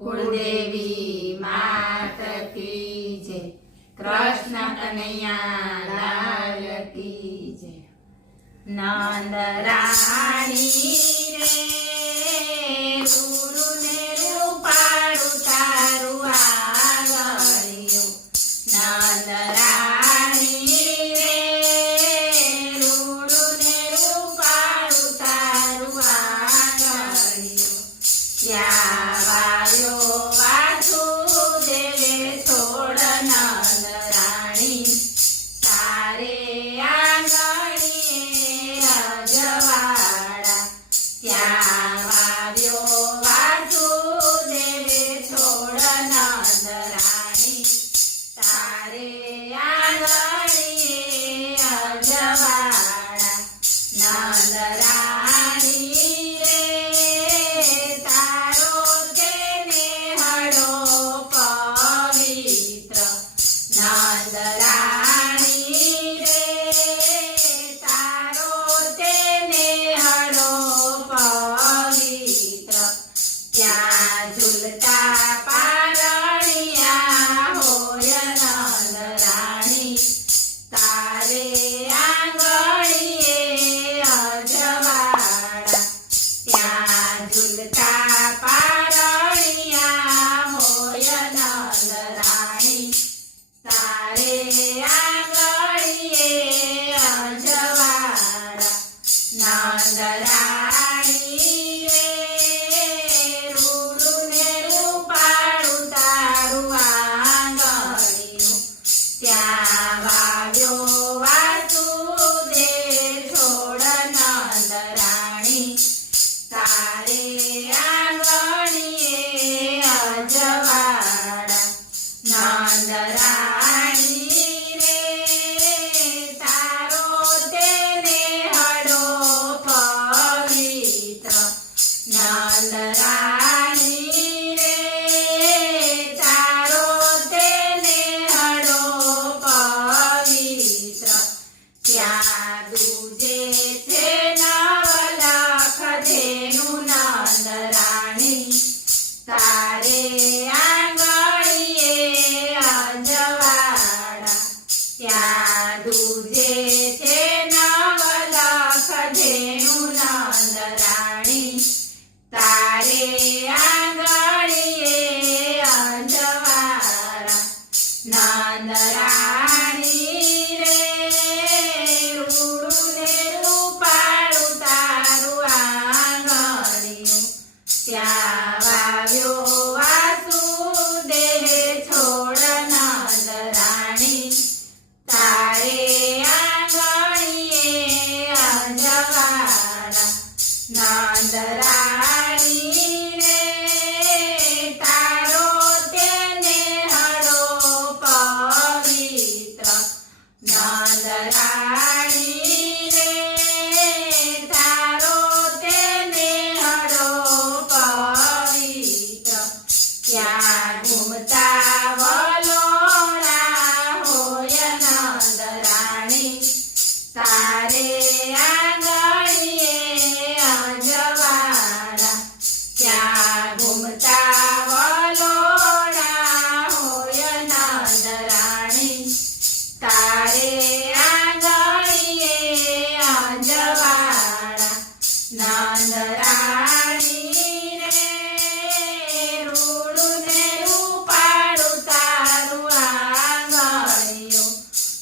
કુળદેવી માત કી જય, કૃષ્ણ કનૈયા લાલ કી જય. નંદ રાણી રે રૂડુને રૂપાળું તારું આંગણિયું. નંદ રાણી રે રૂડુને રૂપાળું તારું આંગણિયું. ત્યાં વાવ્યો વાસુદેવે છોડ નંદ રાણી, તારે આંગણીએ અજવાળા. ત્યાં વાવ્યો વાસુદેવે છોડ નંદ રાણી, તારે આંગણીએ અજવાળા. નંદ રાણી રે તારો તેને હળો પવિત્ર. નંદ રાણી રે તારો તેને હળો પવિત્ર. ત્યાં ઝૂલતા પારણિયા હોય નંદ રાણી, તારે આંગણીએ અજવાળા. ત્યાં ઝૂલતા પારણિયા હોય નંદ રાણી, તારે આંગણીએ અજવાળા. નંદ રાણી રે રૂડુને રૂપાળું તારું આંગણિયું. ત્યાં વાવ્યો વાસુદેવ છોડ નંદ રાણી, તારે આંગણીએ અજવાળા. નંદ રાણી રે તારો તેને હળો પવિત્ર. નંદ રાણી રે તારો તેને હળો પવિત્ર. ત્યાં દૂજે છે નવલખ ધેનું નંદ રાણી, તારે આંગણીએ અજવાળા. ત્યાં દૂજે છે નવલખ ધેનું નંદ રાણી, તારે આંગણીએ અજવાળા. નંદ રાણી રે રૂડુને રૂપાળું તારું આંગણિયું. ત્યાં વાવ્યો વાસુદેવે છોડ નંદ રાણી, તારે આંગણીએ અજવાળા. નંદ રાણી રે તારો તેને હળો પવિત્ર. નંદ રાણી રે તારો તેને હળો પવિત્ર. ત્યાં ઘૂમતા વલોણા હોય નંદ રાણી, તારે આંગણીએ અજવાળા. ત્યાં ઘૂમતા વલોણા હોય નંદ રાણી, તારે આંગણીએ અજવાળા. નંદ રાણી રે રૂડુને રૂપાળું તારું આંગણિયું.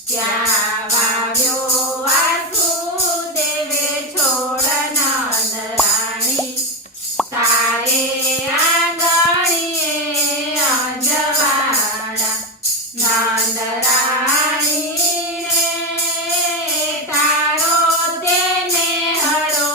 ત્યાં વાવ્યો વાસુદેવે છોડ નંદ રાણી, તારે આંગણીએ અજવાળા. નંદ રાણી રે તારો તેને હળો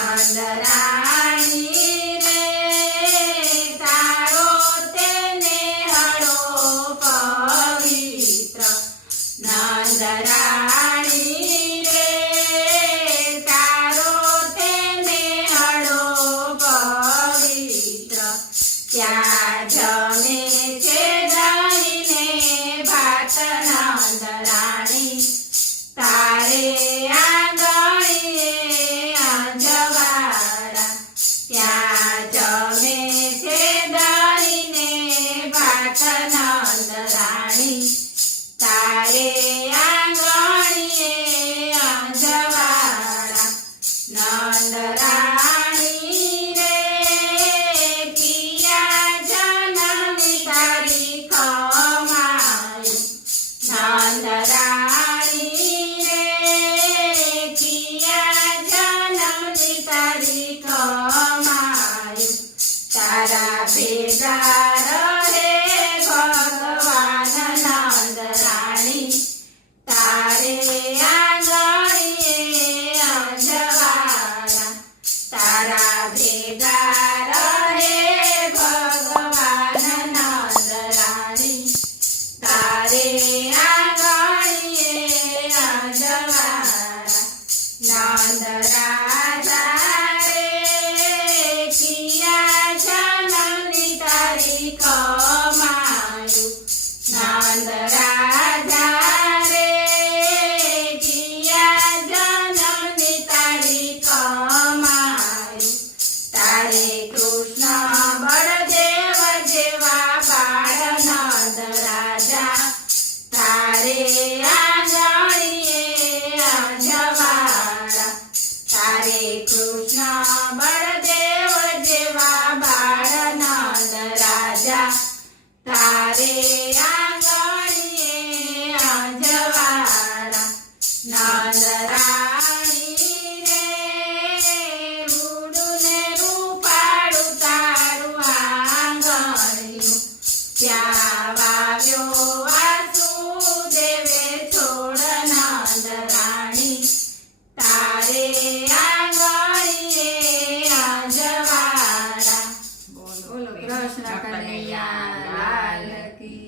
નંદરાણી રે તારો તેને હળો પવિત્ર નંદરાણી રે તારો તેને હળો પવિત્ર ત્યાં જમે છે દહીંને ભાત નંદરાણી તારે આંગણીએ અંજવારા ત્યાં જમે છે દહીંને ભાત નંદરાણી તારે આંગણીએ અંજવારા નંદરાણી રે કિયા જન્મની તારી કમાયું નંદરાણી રે કિયા જન્મની તારી કમાયું તારા ભેગા રહે ભગવાન નંદરાણી તારે આંગણીએ અંજવારા તારા ભેગા રહે ભગવાન નંદરાણી તારે આંગણીએ અંજવારા નંદરાજા રે કિયા જન્મની તારી કમાયું નંદરાજા રે કિયા જન્મની તારી કમાયું તારે કૃષ્ણ બળદેવ જેવા બાળ નંદરાજા તારે આંગણીએ અંજવારા તારે કૃષ્ણ બળદેવ જેવા બાળ નંદરાજા તારે આંગણીએ અંજવારા નંદરાણી રે રૂડું ને રૂપાળું તારું આંગણિયું ત્યાં વાવ્યો વાસુદેવે છોડ નંદરાણી તારે આંગણીએ અંજવારા બોલો કૃષ્ણ કનૈયા લાલ કી